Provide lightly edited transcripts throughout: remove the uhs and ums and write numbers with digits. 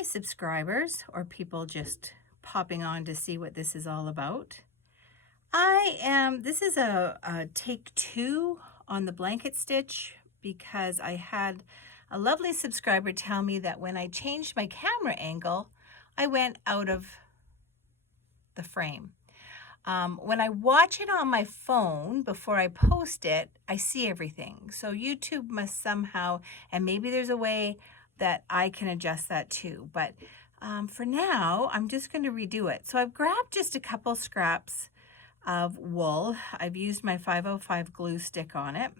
Hi, subscribers, or people just popping on to see what this is all about. This is a take two on the blanket stitch because I had a lovely subscriber tell me that when I changed my camera angle, I went out of the frame. When I watch it on my phone before I post it, I see everything. So YouTube must somehow, and maybe there's a way that I can adjust that too. But for now, I'm just going to redo it. So I've grabbed just a couple scraps of wool. I've used my 505 glue stick on it,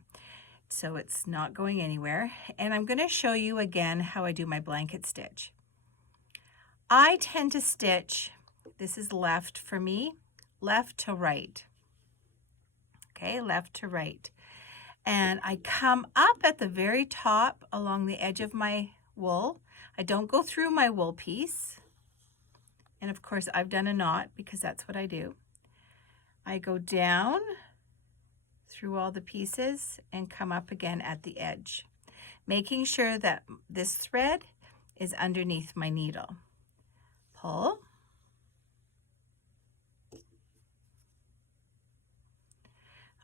so it's not going anywhere. And I'm going to show you again how I do my blanket stitch. I tend to stitch, this is left for me, left to right. Okay, left to right. And I come up at the very top along the edge of my wool. I don't go through my wool piece. And of course, I've done a knot because that's what I do. I go down through all the pieces and come up again at the edge, making sure that this thread is underneath my needle. Pull.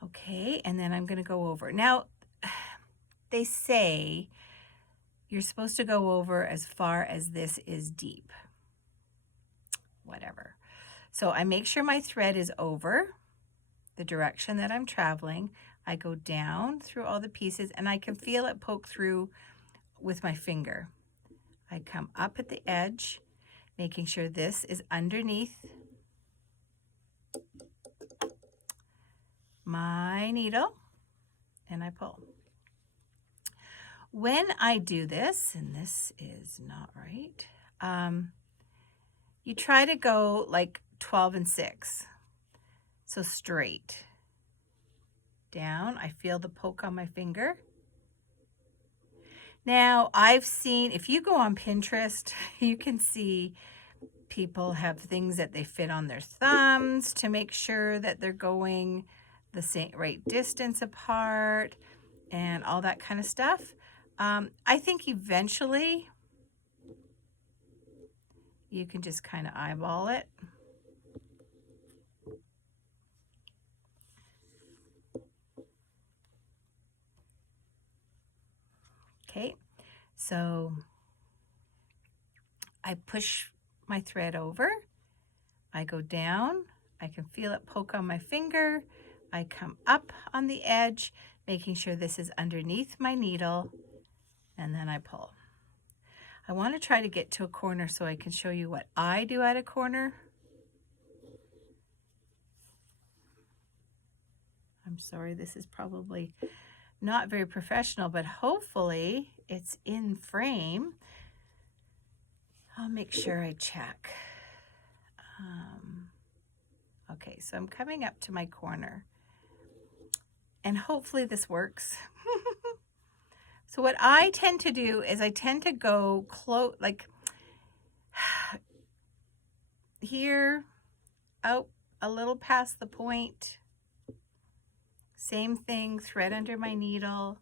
Okay, and then I'm going to go over. Now, they say you're supposed to go over as far as this is deep. Whatever. So I make sure my thread is over the direction that I'm traveling. I go down through all the pieces and I can feel it poke through with my finger. I come up at the edge, making sure this is underneath my needle, and I pull. When I do this, and this is not right, you try to go like 12 and 6. So straight. Down, I feel the poke on my finger. Now, I've seen, if you go on Pinterest, you can see people have things that they fit on their thumbs to make sure that they're going the same right distance apart and all that kind of stuff. I think eventually you can just kind of eyeball it. Okay, so I push my thread over, I go down, I can feel it poke on my finger, I come up on the edge, making sure this is underneath my needle, and then I pull. I want to try to get to a corner so I can show you what I do at a corner. I'm sorry, this is probably not very professional, but hopefully it's in frame. I'll make sure I check. Okay, so I'm coming up to my corner and hopefully this works. So what I tend to do is I tend to go close, like here, out a little past the point. Same thing, thread under my needle.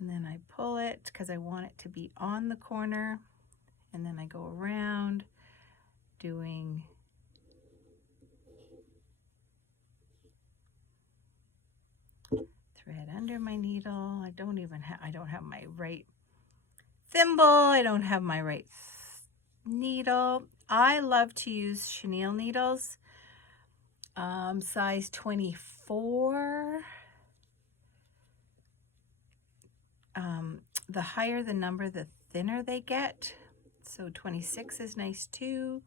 And then I pull it because I want it to be on the corner. And then I go around doing thread under my needle. I don't have my right thimble. I don't have my right needle. I love to use chenille needles, size 24. The higher the number, the thinner they get. So 26 is nice too.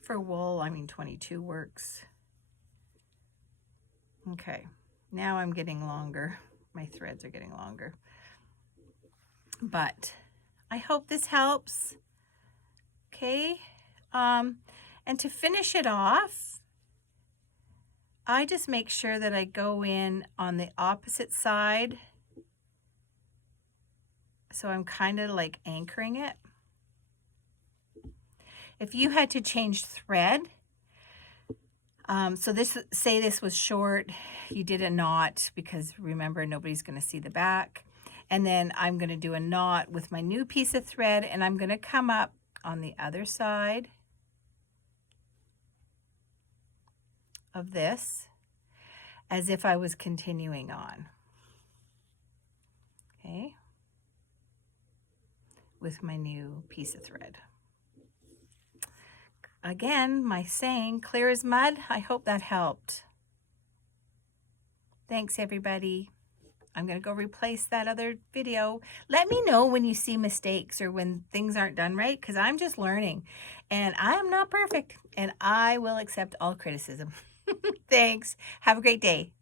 For wool, I mean 22 works. Okay, now I'm getting longer. My threads are getting longer. But I hope this helps. Okay, and to finish it off, I just make sure that I go in on the opposite side. So I'm kind of like anchoring it. If you had to change thread, so say this was short, you did a knot because remember nobody's going to see the back. And then I'm going to do a knot with my new piece of thread, and I'm going to come up on the other side of this as if I was continuing on. Okay, with my new piece of thread. Again, my saying, clear as mud. I hope that helped. Thanks, everybody. I'm going to go replace that other video. Let me know when you see mistakes or when things aren't done right, because I'm just learning. And I am not perfect, and I will accept all criticism. Thanks. Have a great day.